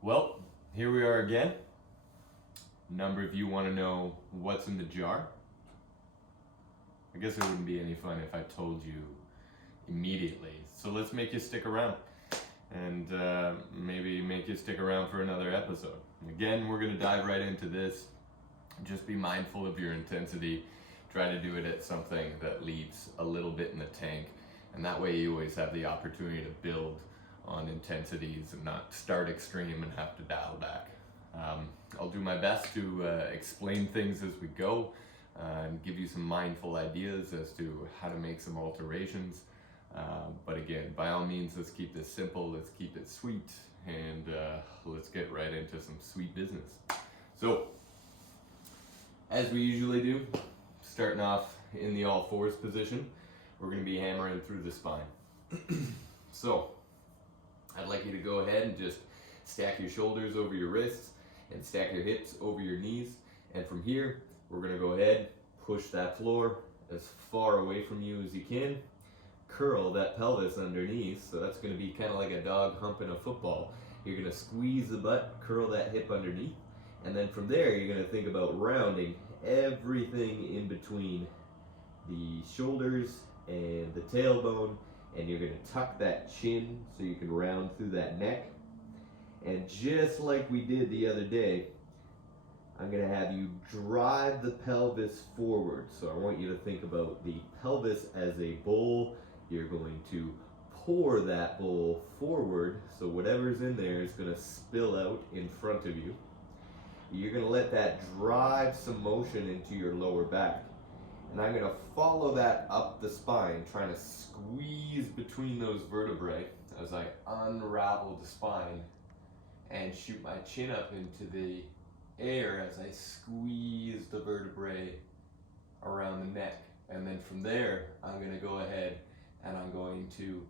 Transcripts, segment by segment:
Well, here we are again. A number of you want to know what's in the jar. I guess it wouldn't be any fun if I told you immediately. So let's make you stick around and maybe make you stick around for another episode. Again, we're going to dive right into this. Just be mindful of your intensity. Try to do it at something that leaves a little bit in the tank. And that way you always have the opportunity to build on intensities and not start extreme and have to dial back. I'll do my best to explain things as we go and give you some mindful ideas as to how to make some alterations. But again, by all means, let's keep this simple, let's keep it sweet, and let's get right into some sweet business. So, as we usually do, starting off in the all fours position, we're going to be hammering through the spine. So, I'd like you to go ahead and just stack your shoulders over your wrists and stack your hips over your knees. And from here, we're going to go ahead, push that floor as far away from you as you can. Curl that pelvis underneath, so that's going to be kind of like a dog humping a football. You're going to squeeze the butt, curl that hip underneath, and then from there, you're going to think about rounding everything in between the shoulders and the tailbone, and you're going to tuck that chin so you can round through that neck. And just like we did the other day, I'm going to have you drive the pelvis forward. So I want you to think about the pelvis as a bowl. You're going to pour that bowl forward, so whatever's in there is going to spill out in front of you. You're going to let that drive some motion into your lower back. And I'm going to follow that up the spine, trying to squeeze between those vertebrae as I unravel the spine and shoot my chin up into the air as I squeeze the vertebrae around the neck. And then from there, I'm going to go ahead and I'm going to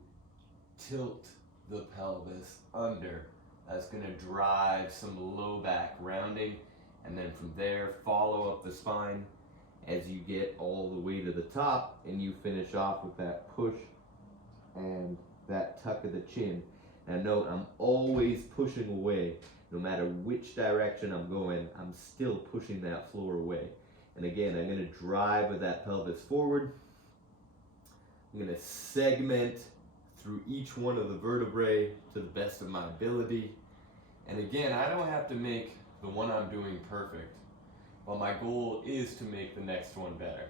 tilt the pelvis under. That's going to drive some low back rounding. And then from there, follow up the spine as you get all the way to the top, and you finish off with that push and that tuck of the chin. And note, I'm always pushing away. No matter which direction I'm going, I'm still pushing that floor away. And again, I'm going to drive with that pelvis forward. I'm going to segment through each one of the vertebrae to the best of my ability. And again, I don't have to make the one I'm doing perfect. Well, my goal is to make the next one better.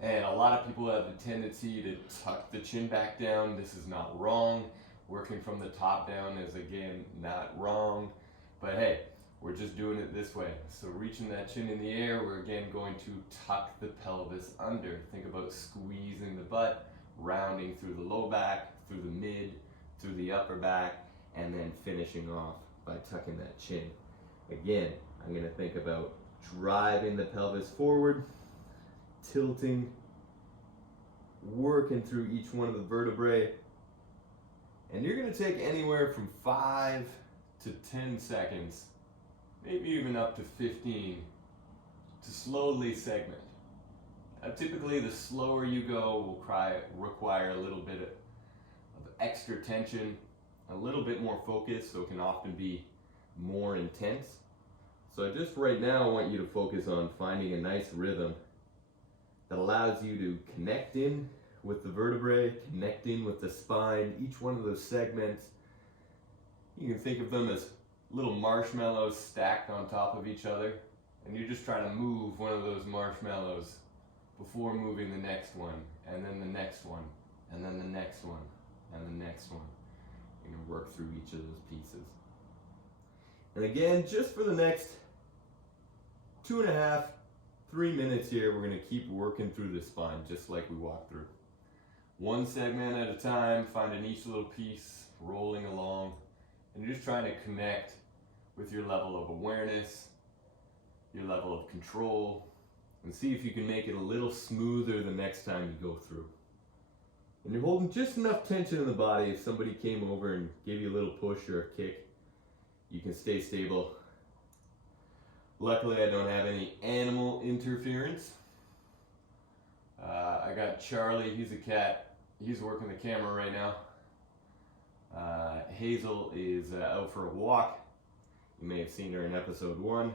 And a lot of people have the tendency to tuck the chin back down. This is not wrong. Working from the top down is, again, not wrong. But hey, we're just doing it this way. So reaching that chin in the air, we're again going to tuck the pelvis under. Think about squeezing the butt, rounding through the low back, through the mid, through the upper back, and then finishing off by tucking that chin. Again, I'm going to think about driving the pelvis forward, tilting, working through each one of the vertebrae. And you're going to take anywhere from 5 to 10 seconds, maybe even up to 15, to slowly segment. Now, typically, the slower you go will require a little bit of extra tension, a little bit more focus, so it can often be more intense. So just right now, I want you to focus on finding a nice rhythm that allows you to connect in with the vertebrae, connect in with the spine, each one of those segments. You can think of them as little marshmallows stacked on top of each other, and you're just trying to move one of those marshmallows before moving the next one, and then the next one, and then the next one, and the next one. You're going to work through each of those pieces. And again, just for the next 2.5, 3 minutes here, we're going to keep working through the spine just like we walked through. One segment at a time, finding each little piece, rolling along, and you're just trying to connect with your level of awareness, your level of control, and see if you can make it a little smoother the next time you go through. And you're holding just enough tension in the body if somebody came over and gave you a little push or a kick, you can stay stable. Luckily, I don't have any animal interference. I got Charlie, he's a cat. He's working the camera right now. Hazel is out for a walk. You may have seen her in episode 1.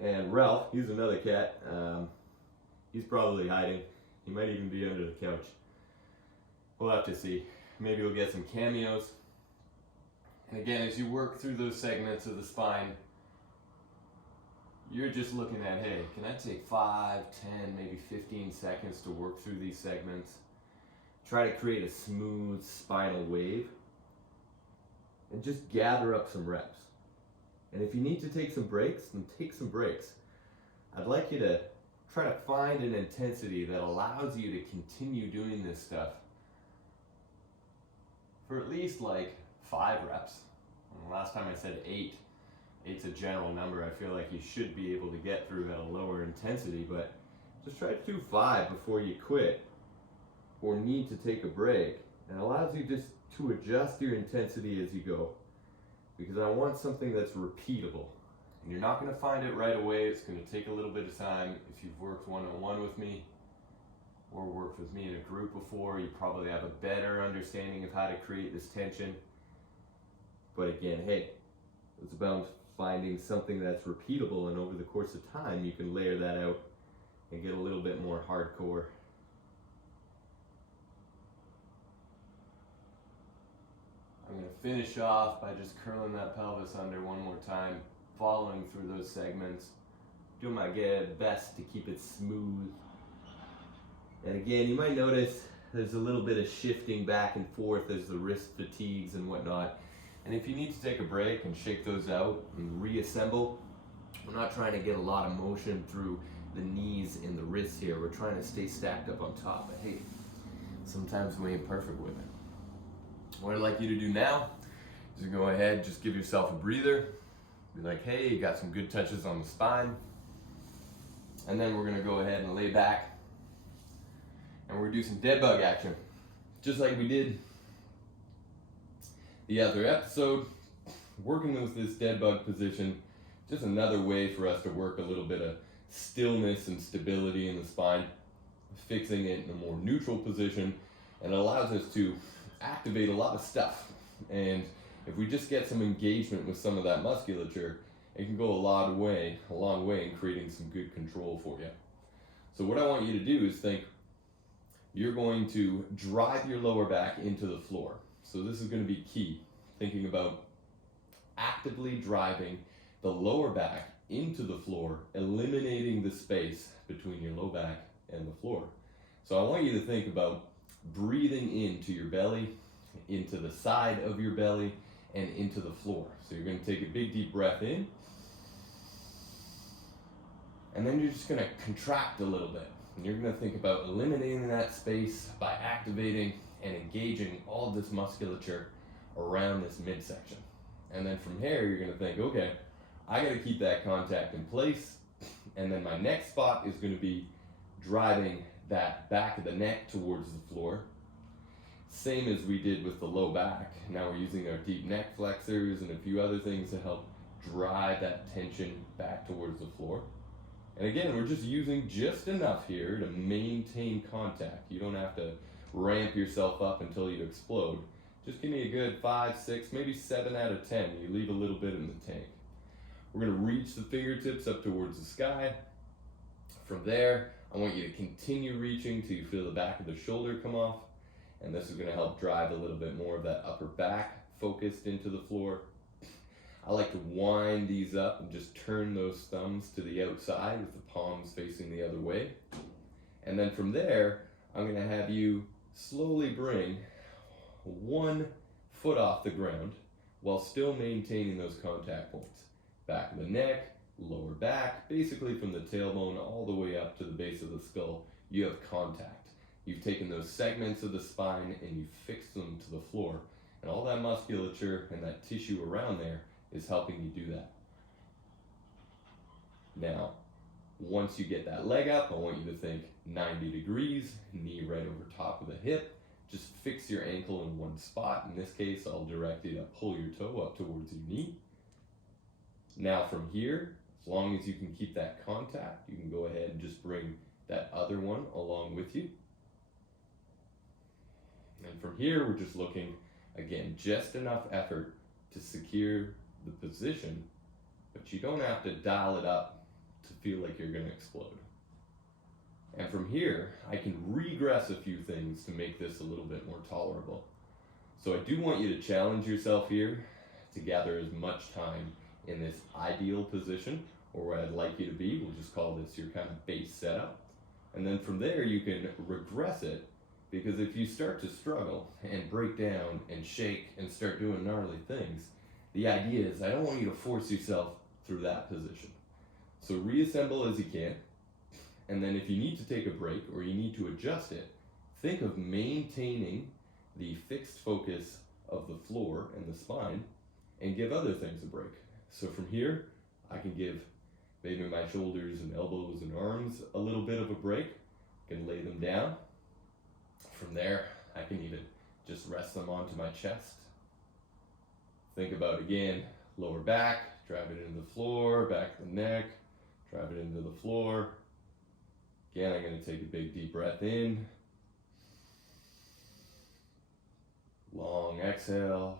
And Ralph, he's another cat. He's probably hiding. He might even be under the couch. We'll have to see. Maybe we'll get some cameos. And again, as you work through those segments of the spine, you're just looking at, hey, can I take 5, 10, maybe 15 seconds to work through these segments? Try to create a smooth spinal wave. And just gather up some reps. And if you need to take some breaks, then take some breaks. I'd like you to try to find an intensity that allows you to continue doing this stuff for at least like 5 reps. And last time I said 8. 8's a general number I feel like you should be able to get through at a lower intensity, but just try to do 5 before you quit or need to take a break. And it allows you just to adjust your intensity as you go. Because I want something that's repeatable. And you're not going to find it right away. It's going to take a little bit of time. If you've worked one-on-one with me or worked with me in a group before, you probably have a better understanding of how to create this tension. But again, hey, it's about finding something that's repeatable, and over the course of time you can layer that out and get a little bit more hardcore. I'm going to finish off by just curling that pelvis under one more time, following through those segments, doing my best to keep it smooth. And again, you might notice there's a little bit of shifting back and forth as the wrist fatigues and whatnot. And if you need to take a break and shake those out and reassemble, we're not trying to get a lot of motion through the knees and the wrists here. We're trying to stay stacked up on top. But hey, sometimes we ain't perfect with it. What I'd like you to do now is go ahead, just give yourself a breather. Be like, hey, you got some good touches on the spine. And then we're gonna go ahead and lay back. And we're gonna do some dead bug action. Just like we did the other episode. Working with this dead bug position, just another way for us to work a little bit of stillness and stability in the spine. Fixing it in a more neutral position. And it allows us to activate a lot of stuff, and if we just get some engagement with some of that musculature, it can go a long way in creating some good control for you. So what I want you to do is think you're going to drive your lower back into the floor. So this is going to be key, thinking about actively driving the lower back into the floor, eliminating the space between your low back and the floor. So I want you to think about breathing into your belly, into the side of your belly, and into the floor. So you're going to take a big deep breath in, and then you're just going to contract a little bit. And you're going to think about eliminating that space by activating and engaging all of this musculature around this midsection. And then from here, you're going to think, okay, I got to keep that contact in place. And then my next spot is going to be driving that back of the neck towards the floor. Same as we did with the low back. Now we're using our deep neck flexors and a few other things to help drive that tension back towards the floor. And again, we're just using just enough here to maintain contact. You don't have to ramp yourself up until you explode. Just give me a good 5, 6, maybe 7 out of 10. You leave a little bit in the tank. We're going to reach the fingertips up towards the sky. From there, I want you to continue reaching till you feel the back of the shoulder come off. And this is going to help drive a little bit more of that upper back focused into the floor. I like to wind these up and just turn those thumbs to the outside with the palms facing the other way. And then from there, I'm going to have you slowly bring one foot off the ground while still maintaining those contact points. Back of the neck, lower back, basically from the tailbone all the way up to the base of the skull, you have contact. You've taken those segments of the spine and you've fixed them to the floor. And all that musculature and that tissue around there is helping you do that. Now, once you get that leg up, I want you to think 90 degrees, knee right over top of the hip. Just fix your ankle in one spot. In this case, I'll direct you to pull your toe up towards your knee. Now from here, as long as you can keep that contact, you can go ahead and just bring that other one along with you. And from here, we're just looking Again, just enough effort to secure the position, but you don't have to dial it up to feel like you're going to explode. And from here, I can regress a few things to make this a little bit more tolerable. So I do want you to challenge yourself here to gather as much time in this ideal position, or where I'd like you to be. We'll just call this your kind of base setup. And then from there, you can regress it, because if you start to struggle and break down and shake and start doing gnarly things, the idea is I don't want you to force yourself through that position. So reassemble as you can, and then if you need to take a break or you need to adjust it, think of maintaining the fixed focus of the floor and the spine, and give other things a break. So from here, I can give maybe my shoulders and elbows and arms a little bit of a break. I can lay them down. From there, I can even just rest them onto my chest. Think about, again, lower back, drive it into the floor, back to the neck, drive it into the floor. Again, I'm going to take a big deep breath in. Long exhale.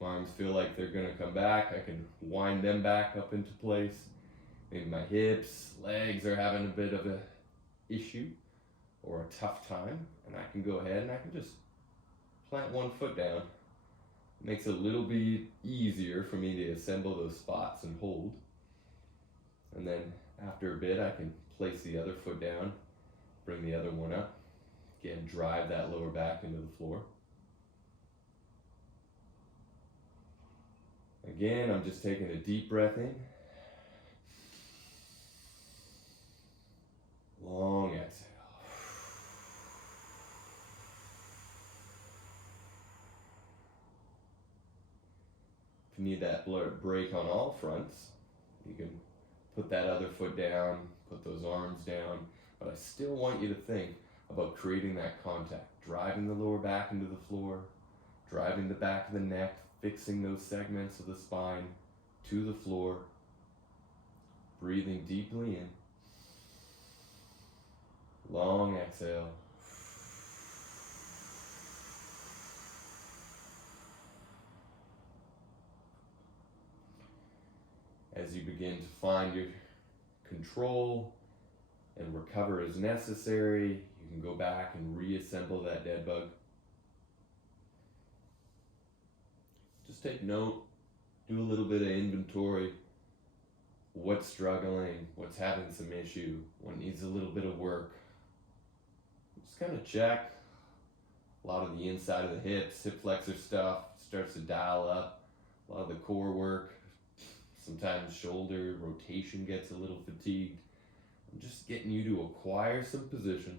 My arms feel like they're going to come back. I can wind them back up into place. Maybe my hips, legs are having a bit of an issue or a tough time, and I can go ahead and I can just plant one foot down. It makes it a little bit easier for me to assemble those spots and hold. And then after a bit, I can place the other foot down, bring the other one up. Again, drive that lower back into the floor. Again, I'm just taking a deep breath in. Long exhale. If you need that break on all fronts, you can put that other foot down, put those arms down, but I still want you to think about creating that contact, driving the lower back into the floor, driving the back of the neck, fixing those segments of the spine to the floor, breathing deeply in. Long exhale. As you begin to find your control and recover as necessary, you can go back and reassemble that dead bug. Just take note, do a little bit of inventory. What's struggling, what's having some issue, what needs a little bit of work. Just kind of check. A lot of the inside of the hips, hip flexor stuff starts to dial up. A lot of the core work. Sometimes shoulder rotation gets a little fatigued. I'm just getting you to acquire some position,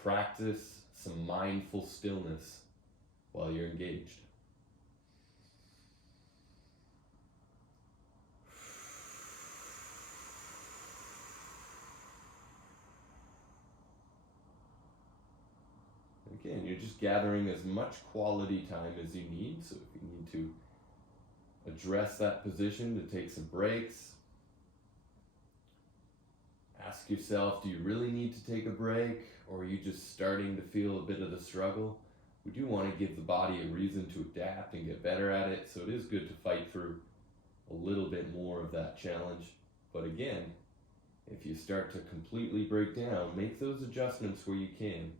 practice some mindful stillness while you're engaged. Again, you're just gathering as much quality time as you need, so if you need to address that position to take some breaks, ask yourself, do you really need to take a break, or are you just starting to feel a bit of the struggle? We do want to give the body a reason to adapt and get better at it, so it is good to fight through a little bit more of that challenge. But again, if you start to completely break down, make those adjustments where you can.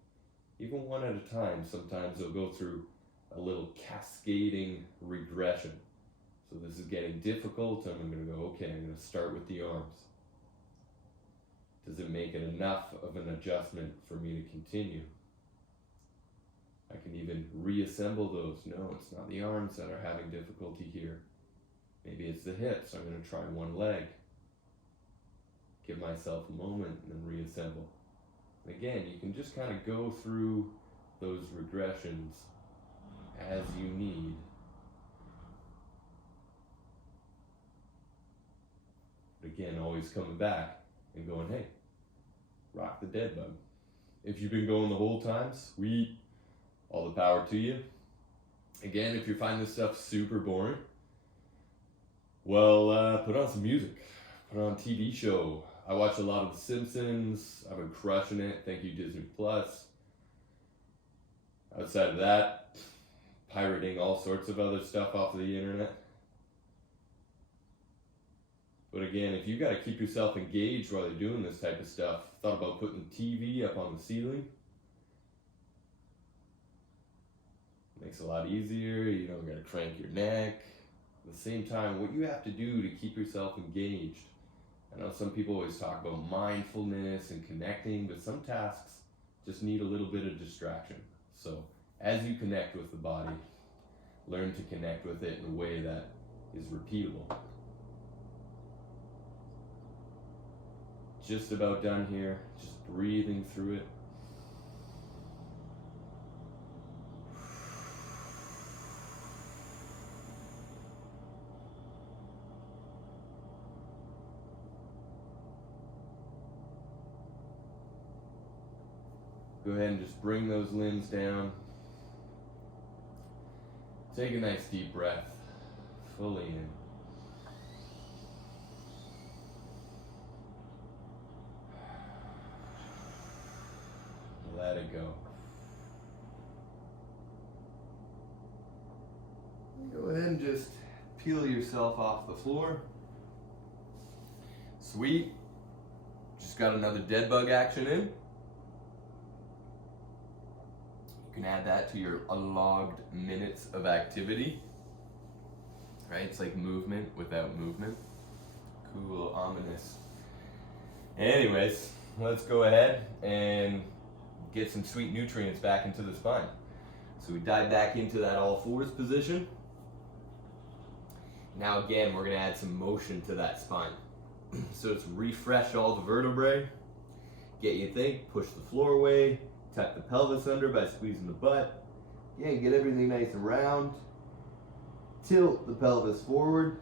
Even one at a time. Sometimes they'll go through a little cascading regression. So this is getting difficult, and I'm going to go, okay, I'm going to start with the arms. Does it make it enough of an adjustment for me to continue? I can even reassemble those. No, it's not the arms that are having difficulty here. Maybe it's the hips. I'm going to try one leg. Give myself a moment and then reassemble. Again, you can just kind of go through those regressions as you need. But again, always coming back and going, hey, rock the dead bug. If you've been going the whole time, sweet, all the power to you. Again, if you find this stuff super boring, well, put on some music. Put on TV show. I watch a lot of The Simpsons. I've been crushing it. Thank you, Disney Plus. Outside of that, pirating all sorts of other stuff off of the internet. But again, if you got to keep yourself engaged while you're doing this type of stuff, thought about putting the TV up on the ceiling. Makes it a lot easier. You don't got to crank your neck. At the same time, what you have to do to keep yourself engaged. I know some people always talk about mindfulness and connecting, but some tasks just need a little bit of distraction. So as you connect with the body, learn to connect with it in a way that is repeatable. Just about done here. Just breathing through it. Go ahead and just bring those limbs down. Take a nice deep breath, fully in. Let it go. Go ahead and just peel yourself off the floor. Sweet. Just got another dead bug action in. You can add that to your unlogged minutes of activity. Right? It's like movement without movement. Cool, ominous. Anyways, let's go ahead and get some sweet nutrients back into the spine. So we dive back into that all fours position. Now again, we're gonna add some motion to that spine. So it's refresh all the vertebrae, get you think, push the floor away, tuck the pelvis under by squeezing the butt. Again, get everything nice and round. Tilt the pelvis forward,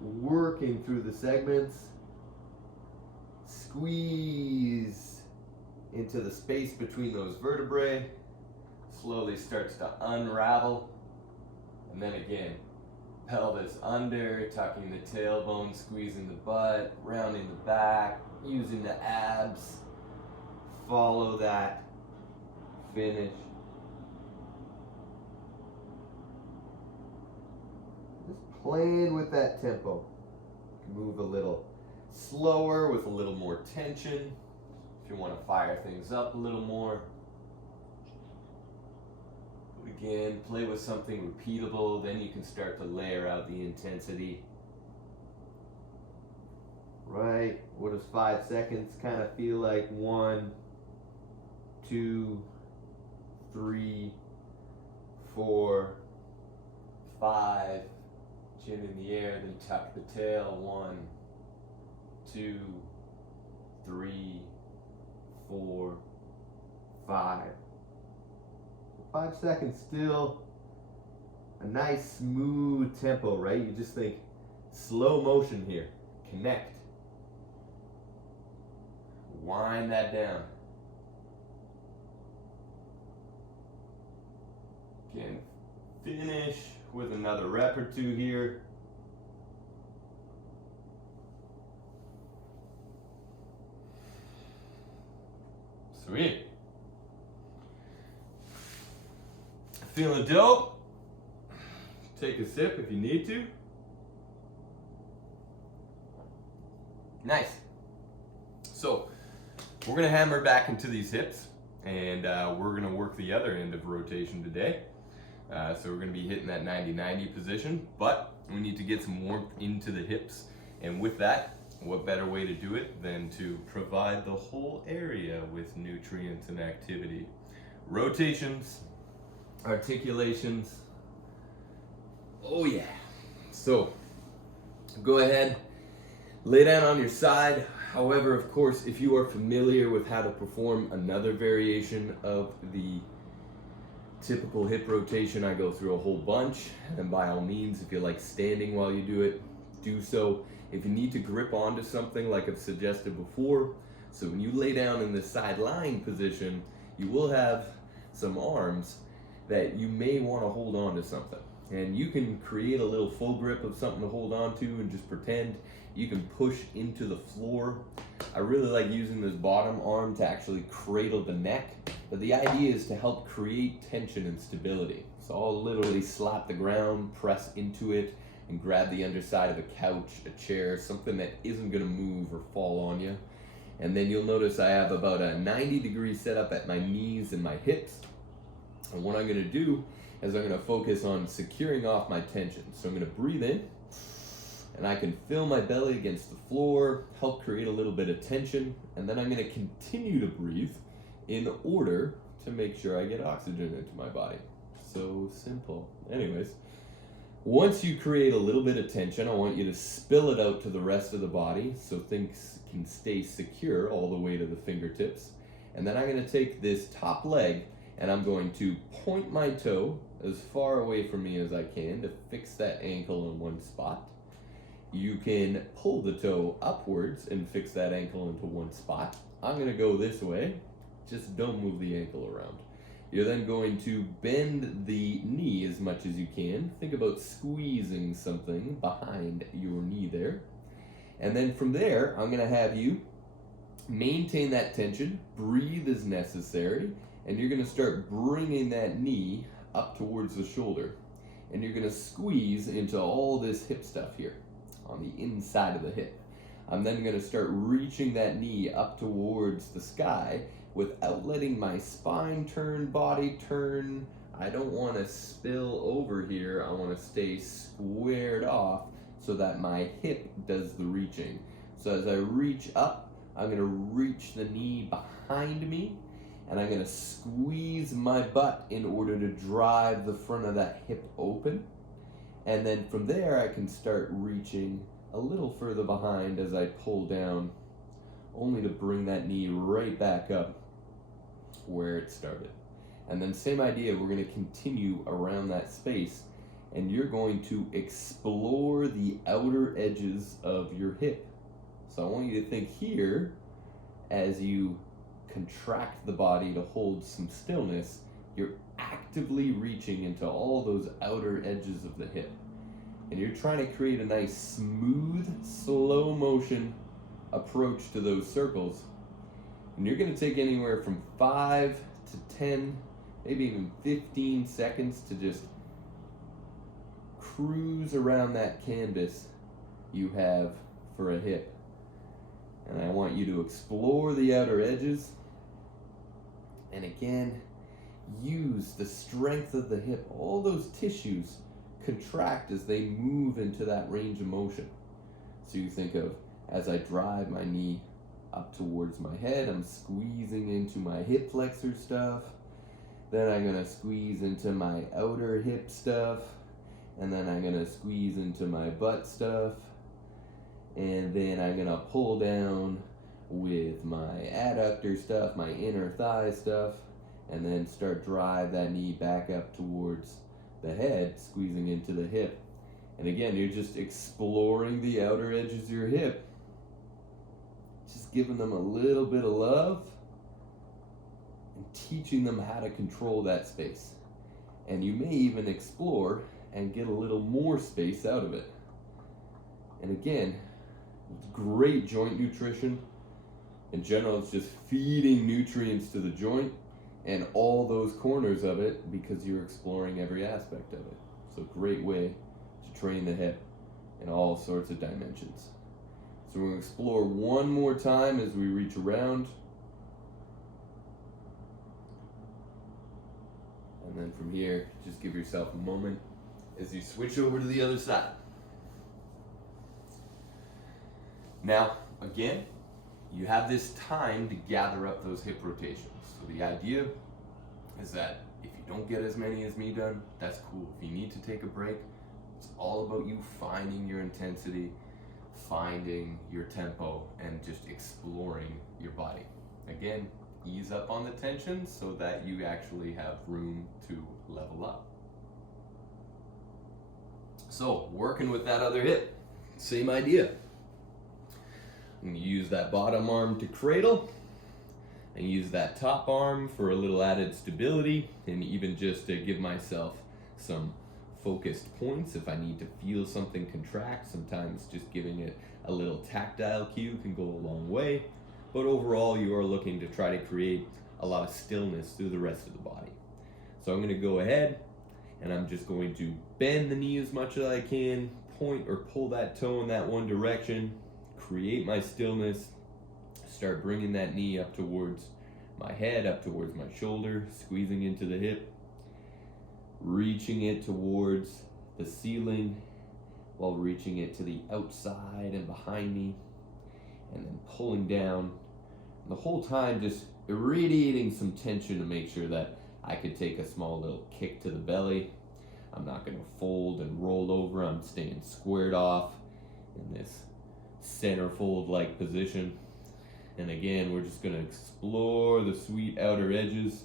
working through the segments. Squeeze into the space between those vertebrae. Slowly starts to unravel. And then again, pelvis under, tucking the tailbone, squeezing the butt, rounding the back, using the abs. Follow that. Finish. Just playing with that tempo. Move a little slower with a little more tension. If you want to fire things up a little more. Again, play with something repeatable, then you can start to layer out the intensity. Right, what does 5 seconds kind of feel like? 1, 2, 3, 4, 5. Chin in the air, then tuck the tail. 1, 2, 3, 4, 5. 5 seconds still. A nice smooth tempo, right? You just think slow motion here. Connect. Wind that down. Again, finish with another rep or 2 here. Sweet. Feeling dope? Take a sip if you need to. Nice. So, we're going to hammer back into these hips, and we're going to work the other end of rotation today. So we're going to be hitting that 90-90 position, but we need to get some warmth into the hips. And with that, what better way to do it than to provide the whole area with nutrients and activity. Rotations, articulations. Oh yeah. So go ahead, lay down on your side. However, of course, if you are familiar with how to perform another variation of the typical hip rotation, I go through a whole bunch, and by all means, if you like standing while you do it, do so. If you need to grip onto something like I've suggested before, so when you lay down in the side lying position, you will have some arms that you may want to hold on to something. And you can create a little full grip of something to hold on to and just pretend. You can push into the floor. I really like using this bottom arm to actually cradle the neck, but the idea is to help create tension and stability. So I'll literally slap the ground, press into it, and grab the underside of a couch, a chair, something that isn't gonna move or fall on you. And then you'll notice I have about a 90-degree setup at my knees and my hips. And what I'm gonna do is I'm gonna focus on securing off my tension. So I'm gonna breathe in, and I can feel my belly against the floor, help create a little bit of tension, and then I'm gonna continue to breathe in order to make sure I get oxygen into my body. So simple. Anyways, once you create a little bit of tension, I want you to spill it out to the rest of the body so things can stay secure all the way to the fingertips. And then I'm gonna take this top leg and I'm going to point my toe as far away from me as I can to fix that ankle in one spot. You can pull the toe upwards and fix that ankle into one spot. I'm gonna go this way, just don't move the ankle around. You're then going to bend the knee as much as you can. Think about squeezing something behind your knee there. And then from there, I'm gonna have you maintain that tension, breathe as necessary, and you're gonna start bringing that knee up towards the shoulder. And you're gonna squeeze into all this hip stuff here on the inside of the hip. I'm then gonna start reaching that knee up towards the sky without letting my spine turn, body turn. I don't wanna spill over here. I wanna stay squared off so that my hip does the reaching. So as I reach up, I'm gonna reach the knee behind me, and I'm gonna squeeze my butt in order to drive the front of that hip open. And then from there, I can start reaching a little further behind as I pull down, only to bring that knee right back up where it started. And then same idea, we're gonna continue around that space, and you're going to explore the outer edges of your hip. So I want you to think here, as you contract the body to hold some stillness, you're actively reaching into all those outer edges of the hip. And you're trying to create a nice, smooth, slow motion approach to those circles. And you're gonna take anywhere from 5 to 10, maybe even 15 seconds to just cruise around that canvas you have for a hip. And I want you to explore the outer edges. And again, use the strength of the hip. All those tissues contract as they move into that range of motion. So you think of, as I drive my knee up towards my head, I'm squeezing into my hip flexor stuff. Then I'm gonna squeeze into my outer hip stuff. And then I'm gonna squeeze into my butt stuff. And then I'm gonna pull down with my adductor stuff, my inner thigh stuff, and then start drive that knee back up towards the head, squeezing into the hip. And again, you're just exploring the outer edges of your hip, just giving them a little bit of love and teaching them how to control that space. And you may even explore and get a little more space out of it. And again, it's great joint nutrition. In general, it's just feeding nutrients to the joint and all those corners of it because you're exploring every aspect of it. So great way to train the hip in all sorts of dimensions. So we're going to explore one more time as we reach around. And then from here, just give yourself a moment as you switch over to the other side. Now, again, you have this time to gather up those hip rotations. So the idea is that if you don't get as many as me done, that's cool. If you need to take a break, it's all about you finding your intensity, finding your tempo, and just exploring your body. Again, ease up on the tension so that you actually have room to level up. So, working with that other hip, same idea. I'm going to use that bottom arm to cradle, and use that top arm for a little added stability, and even just to give myself some focused points if I need to feel something contract. Sometimes just giving it a little tactile cue can go a long way. But overall, you are looking to try to create a lot of stillness through the rest of the body. So I'm going to go ahead and I'm just going to bend the knee as much as I can, point or pull that toe in that one direction, create my stillness, start bringing that knee up towards my head, up towards my shoulder, squeezing into the hip, reaching it towards the ceiling while reaching it to the outside and behind me, and then pulling down. And the whole time just irradiating some tension to make sure that I could take a small little kick to the belly. I'm not going to fold and roll over. I'm staying squared off in this center fold like position. And again, we're just going to explore the sweet outer edges.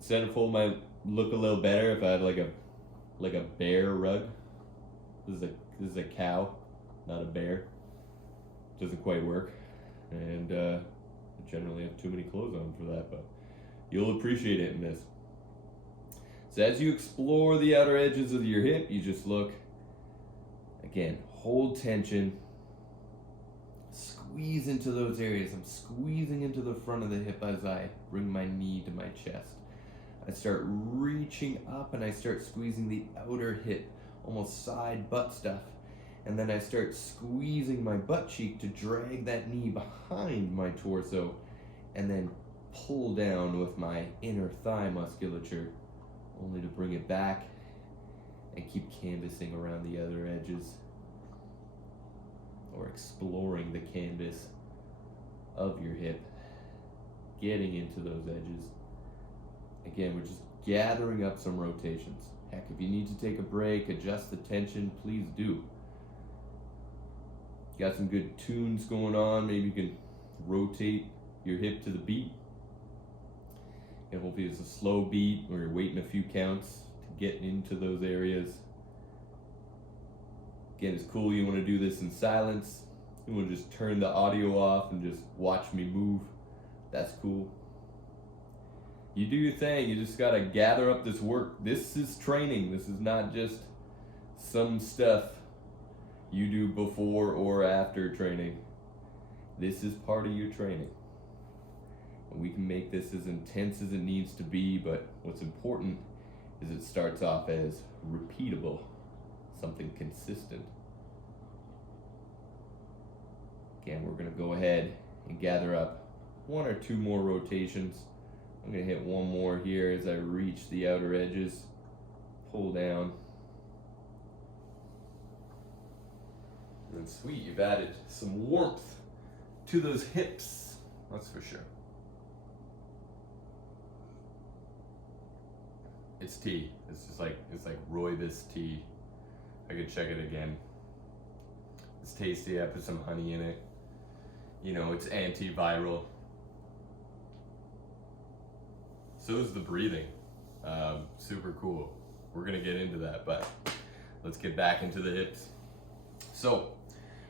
Center fold might look a little better if I had like a bear rug. This is a cow, not a bear. Doesn't quite work, and I generally have too many clothes on for that, but you'll appreciate it in this. So as you explore the outer edges of your hip, you just look, again, hold tension, squeeze into those areas. I'm squeezing into the front of the hip as I bring my knee to my chest. I start reaching up and I start squeezing the outer hip, almost side butt stuff. And then I start squeezing my butt cheek to drag that knee behind my torso and then pull down with my inner thigh musculature, only to bring it back and keep canvassing around the other edges, or exploring the canvas of your hip, getting into those edges. Again, we're just gathering up some rotations. Heck, if you need to take a break, adjust the tension, please do. Got some good tunes going on, maybe you can rotate your hip to the beat. And hopefully it's a slow beat where you're waiting a few counts to get into those areas. Again, it's cool, you want to do this in silence. You want to just turn the audio off and just watch me move. That's cool. You do your thing, you just got to gather up this work. This is training, this is not just some stuff you do before or after training. This is part of your training. And we can make this as intense as it needs to be, but what's important is it starts off as repeatable, something consistent. Again, we're going to go ahead and gather up one or two more rotations. I'm going to hit one more here as I reach the outer edges, pull down. And then sweet, you've added some warmth to those hips, that's for sure. It's tea. It's like rooibos tea. I could check it again. It's tasty. I put some honey in it. You know, it's antiviral. So is the breathing. Super cool. We're gonna get into that, but let's get back into the hips. So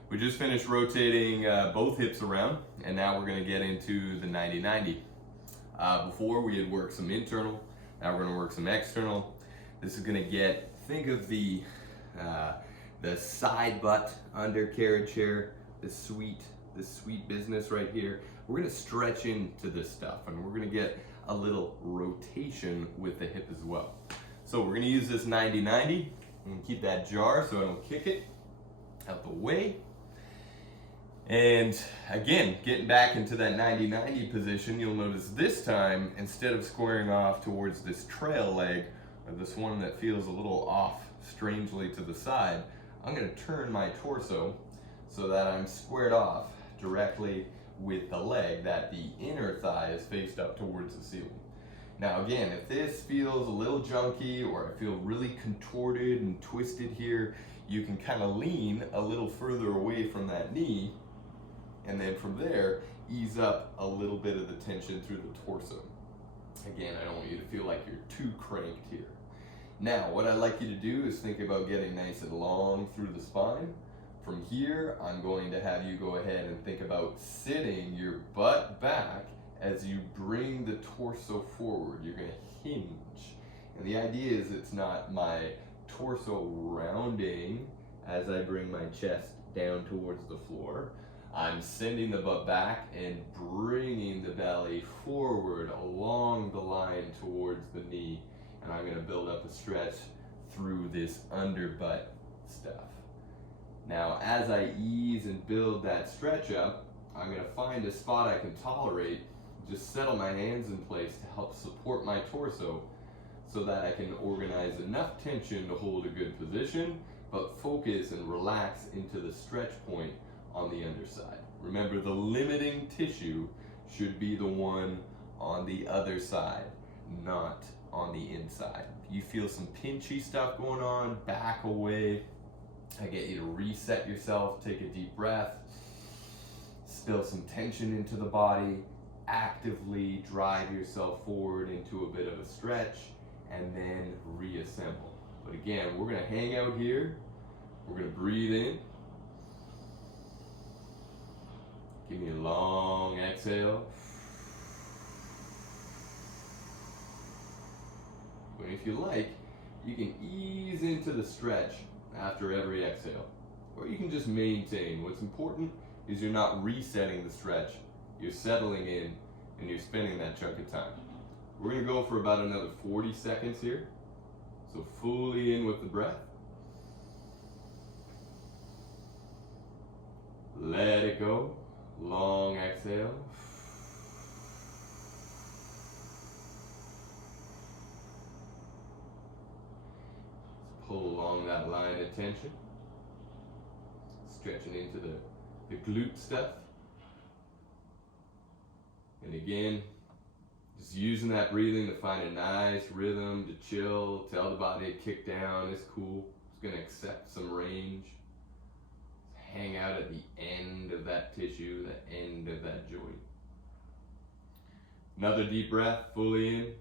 we just finished rotating both hips around, and now we're gonna get into the 90-90. Before we had worked some internal, now we're gonna work some external. This is gonna get, think of the side butt undercarriage here, this sweet business right here. We're gonna stretch into this stuff, and we're gonna get a little rotation with the hip as well. So we're gonna use this 90-90 and keep that jar so I don't kick it out the way. And again, getting back into that 90-90 position, you'll notice this time, instead of squaring off towards this trail leg, or this one that feels a little off strangely to the side, I'm gonna turn my torso so that I'm squared off directly with the leg, that the inner thigh is faced up towards the ceiling. Now again, if this feels a little junky or I feel really contorted and twisted here, you can kind of lean a little further away from that knee, and then from there, ease up a little bit of the tension through the torso. Again, I don't want you to feel like you're too cranked here. Now, what I'd like you to do is think about getting nice and long through the spine. From here, I'm going to have you go ahead and think about sitting your butt back as you bring the torso forward. You're going to hinge And the idea is it's not my torso rounding as I bring my chest down towards the floor. I'm sending the butt back and bringing the belly forward along the line towards the knee. And I'm gonna build up a stretch through this underbutt stuff. Now, as I ease and build that stretch up, I'm gonna find a spot I can tolerate, just settle my hands in place to help support my torso so that I can organize enough tension to hold a good position, but focus and relax into the stretch point on the underside. Remember, the limiting tissue should be the one on the other side, not on the inside. If you feel some pinchy stuff going on, back away. I get you to reset yourself, take a deep breath, spill some tension into the body, actively drive yourself forward into a bit of a stretch, and then reassemble. But again, we're gonna hang out here, we're gonna breathe in. Give me a long exhale. But if you like, you can ease into the stretch after every exhale, or you can just maintain. What's important is you're not resetting the stretch, you're settling in and you're spending that chunk of time. We're gonna go for about another 40 seconds here. So fully in with the breath. Let it go. Long exhale. Pull along that line of tension. Stretching into the glute stuff. And again, just using that breathing to find a nice rhythm, to chill, tell the body to kick down, it's cool. It's gonna accept some range. Hang out at the end of that tissue, the end of that joint. Another deep breath, fully in.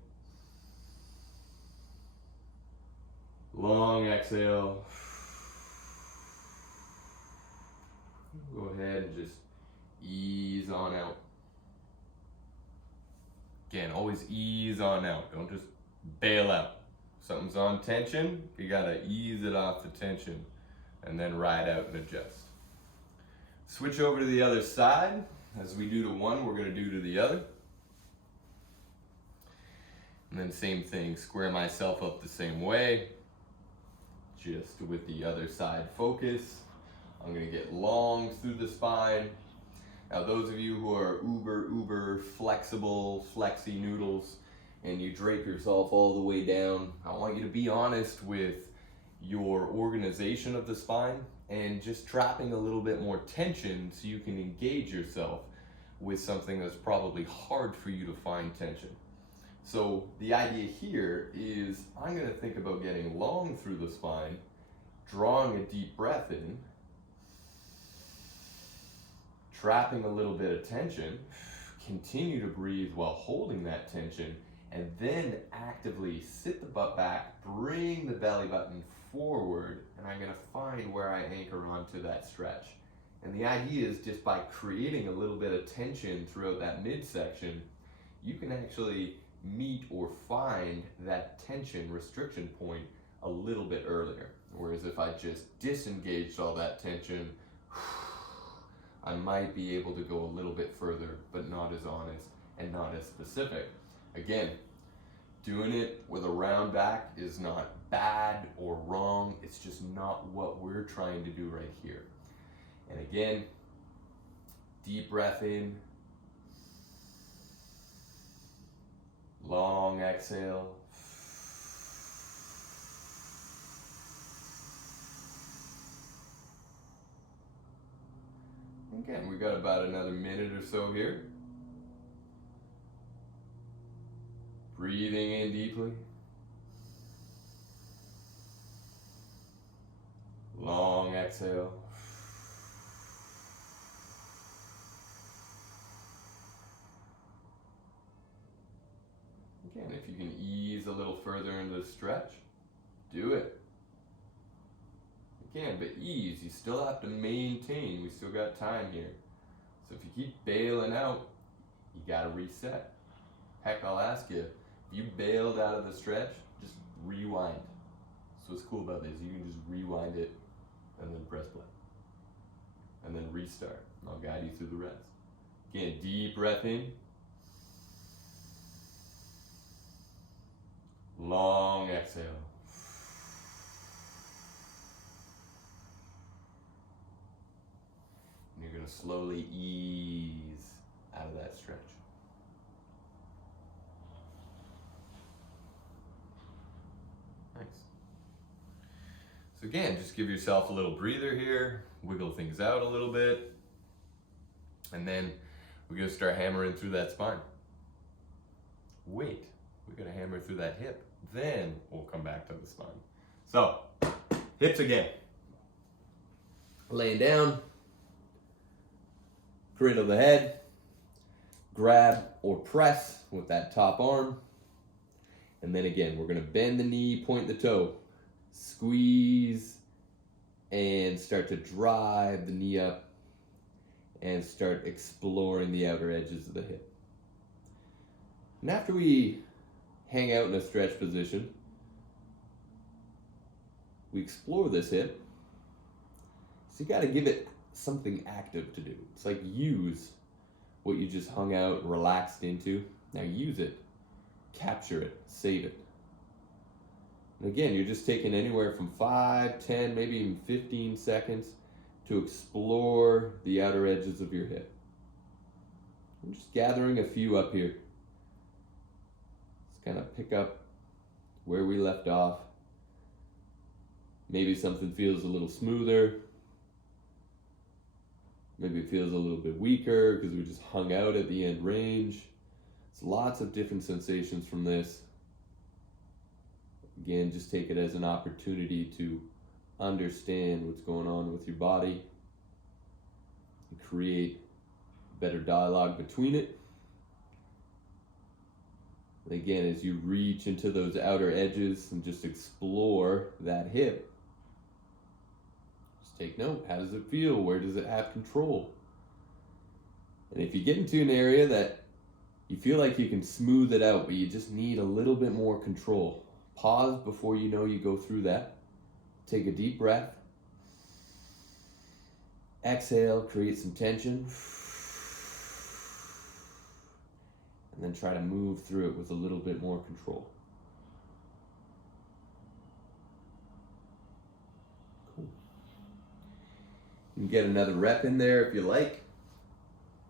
Long exhale. Go ahead and just ease on out. Again, always ease on out. Don't just bail out. If something's on tension, you gotta ease it off the tension and then ride out and adjust. Switch over to the other side. As we do to one, we're gonna do to the other. And then same thing, square myself up the same way, just with the other side focus. I'm gonna get long through the spine. Now those of you who are uber flexible, flexi noodles, and you drape yourself all the way down, I want you to be honest with your organization of the spine and just trapping a little bit more tension so you can engage yourself with something that's probably hard for you to find tension. So the idea here is I'm gonna think about getting long through the spine, drawing a deep breath in, trapping a little bit of tension, continue to breathe while holding that tension, and then actively sit the butt back, bring the belly button forward, and I'm gonna find where I anchor onto that stretch. And the idea is just by creating a little bit of tension throughout that midsection, you can actually meet or find that tension restriction point a little bit earlier. Whereas if I just disengaged all that tension, I might be able to go a little bit further, but not as honest and not as specific. Again, doing it with a round back is not bad or wrong, it's just not what we're trying to do right here. And again, deep breath in, long exhale. Again, we got about another minute or so here. Breathing in deeply. Long exhale. Again, if you can ease a little further into the stretch, do it. Again, but ease, you still have to maintain, we still got time here. So if you keep bailing out, you gotta reset. Heck, I'll ask you, if you bailed out of the stretch, just rewind. So what's cool about this, you can just rewind it and then press play. And then restart. And I'll guide you through the rest. Again, deep breath in. Long exhale. And you're going to slowly ease out of that stretch. Nice. So again, just give yourself a little breather here, wiggle things out a little bit, and then we're going to start hammering through that spine. Wait, we're going to hammer through that hip, then we'll come back to the spine. So, hips again. Laying down, cradle the head, grab or press with that top arm, and then again, we're going to bend the knee, point the toe, squeeze, and start to drive the knee up and start exploring the outer edges of the hip. And after we hang out in a stretch position, we explore this hip. So you got to give it something active to do. It's like use what you just hung out and relaxed into. Now use it, capture it, save it. And again, you're just taking anywhere from 5, 10, maybe even 15 seconds to explore the outer edges of your hip. I'm just gathering a few up here. Let's kind of pick up where we left off. Maybe something feels a little smoother. Maybe it feels a little bit weaker because we just hung out at the end range. It's lots of different sensations from this. Again, just take it as an opportunity to understand what's going on with your body and create better dialogue between it. And again, as you reach into those outer edges and just explore that hip, just take note. How does it feel? Where does it have control? And if you get into an area that you feel like you can smooth it out, but you just need a little bit more control, pause before you know you go through that. Take a deep breath. Exhale, create some tension. And then try to move through it with a little bit more control. Cool. You can get another rep in there if you like.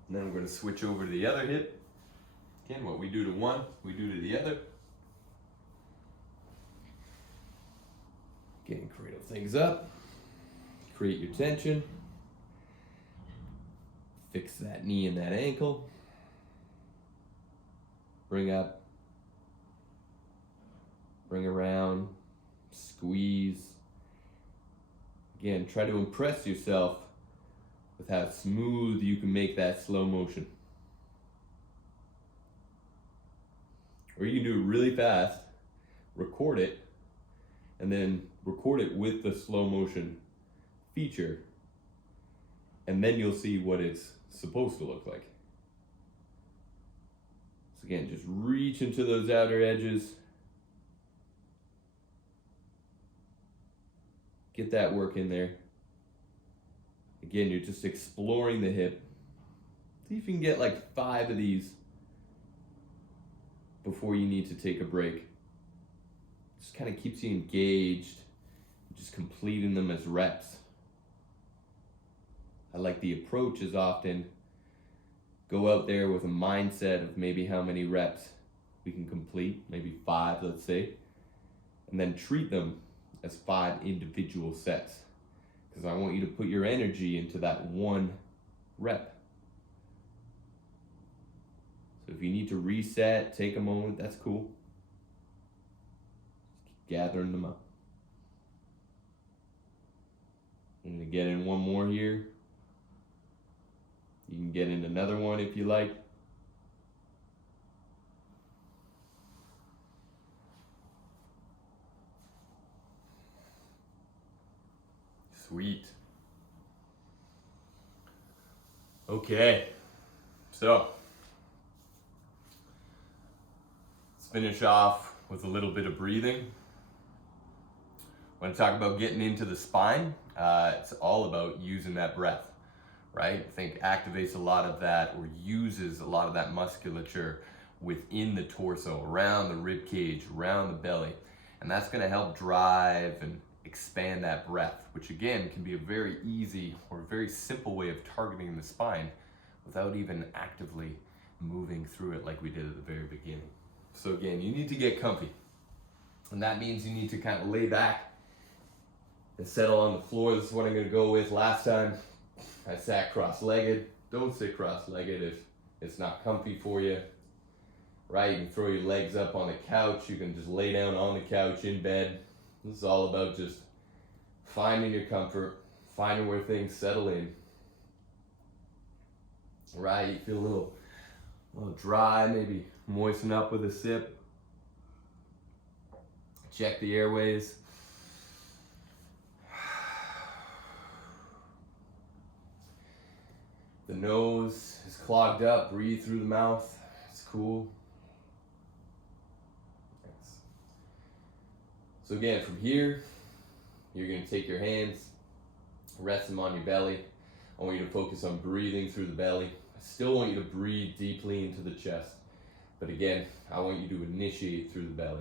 And then we're going to switch over to the other hip. Again, what we do to one, we do to the other. Again, cradle things up. Create your tension. Fix that knee and that ankle. Bring up. Bring around. Squeeze. Again, try to impress yourself with how smooth you can make that slow motion. Or you can do it really fast, record it, and then record it with the slow motion feature, and then you'll see what it's supposed to look like. So again, just reach into those outer edges. Get that work in there. Again, you're just exploring the hip. See if you can get like 5 of these before you need to take a break. Just kind of keeps you engaged, just completing them as reps. I like the approach is often go out there with a mindset of maybe how many reps we can complete, maybe 5, let's say, and then treat them as 5 individual sets. Because I want you to put your energy into that one rep. So if you need to reset, take a moment, that's cool. Just keep gathering them up. I'm going to get in one more here. You can get in another one if you like. Sweet. Okay, so let's finish off with a little bit of breathing. When I talk about getting into the spine, it's all about using that breath, right? I think activates a lot of that, or uses a lot of that musculature within the torso, around the rib cage, around the belly. And that's gonna help drive and expand that breath, which again can be a very easy or very simple way of targeting the spine without even actively moving through it like we did at the very beginning. So again, you need to get comfy. And that means you need to kind of lay back and settle on the floor. This is what I'm gonna go with. Last time I sat cross-legged. Don't sit cross-legged if it's not comfy for you. Right, you can throw your legs up on the couch. You can just lay down on the couch in bed. This is all about just finding your comfort, finding where things settle in. Right, you feel a little dry, maybe moisten up with a sip. Check the airways. The nose is clogged up, breathe through the mouth. It's cool. So again, from here, you're going to take your hands, rest them on your belly. I want you to focus on breathing through the belly. I still want you to breathe deeply into the chest. But again, I want you to initiate through the belly.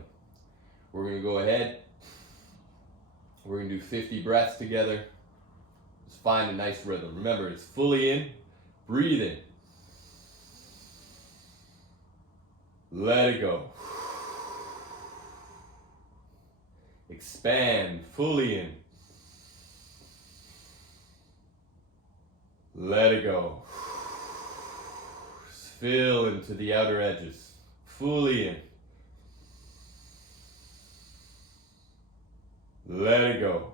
We're going to go ahead. We're going to do 50 breaths together. Just find a nice rhythm. Remember, it's fully in, breathe in. Let it go. Expand, fully in. Let it go. Fill into the outer edges, fully in. Let it go.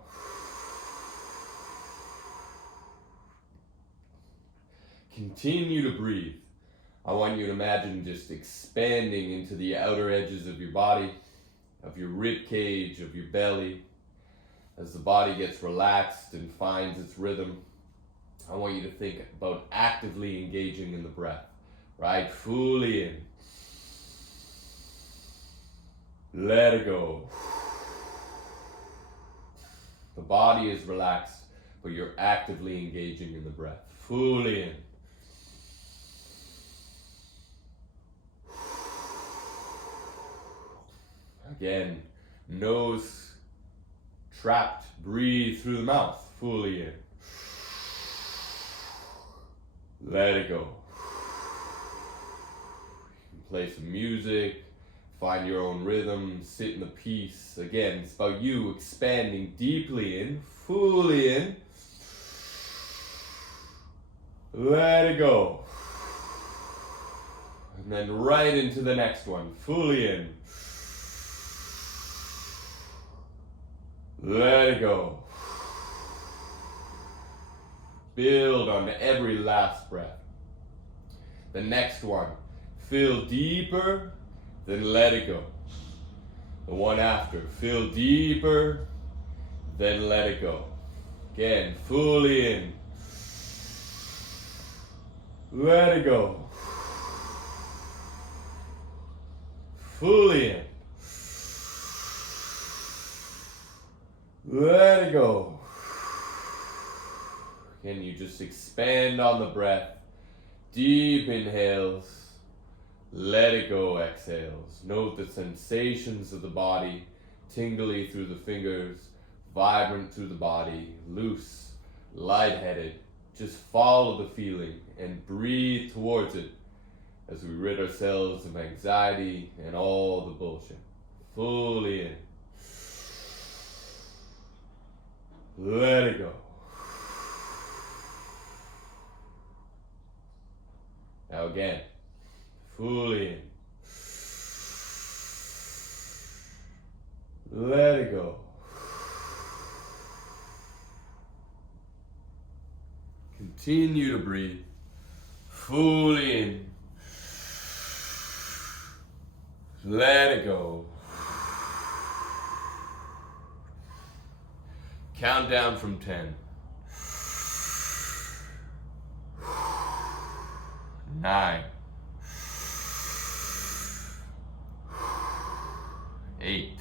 Continue to breathe. I want you to imagine just expanding into the outer edges of your body, of your rib cage, of your belly. As the body gets relaxed and finds its rhythm, I want you to think about actively engaging in the breath, right? Fully in. Let it go. The body is relaxed, but you're actively engaging in the breath. Fully in. Again, nose trapped, breathe through the mouth, fully in. Let it go. You can play some music, find your own rhythm, sit in the peace. Again, it's about you expanding deeply in, fully in. Let it go. And then right into the next one, fully in. Let it go. Build on every last breath. The next one, fill deeper, then let it go. The one after, fill deeper, then let it go. Again, fully in. Let it go. Fully in. Let it go. Can you just expand on the breath? Deep inhales. Let it go, exhales. Note the sensations of the body, tingly through the fingers, vibrant through the body, loose, lightheaded. Just follow the feeling and breathe towards it as we rid ourselves of anxiety and all the bullshit. Fully in. Let it go. Now again, fully in. Let it go. Continue to breathe. Fully in. Let it go. Count down from 10. 9. 8.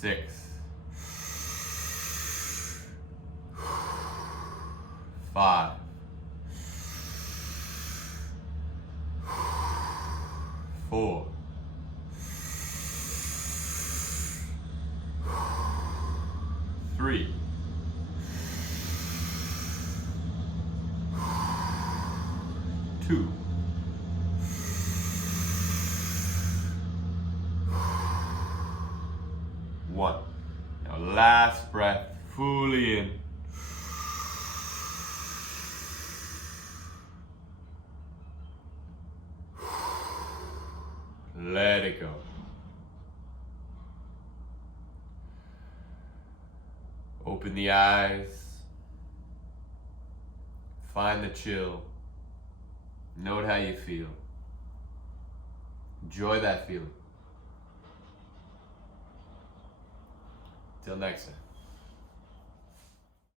6, 5, 4, 3, 2, 1. Now last breath, fully in. Let it go. Open the eyes. Find the chill. Note how you feel. Enjoy that feeling. Till next time.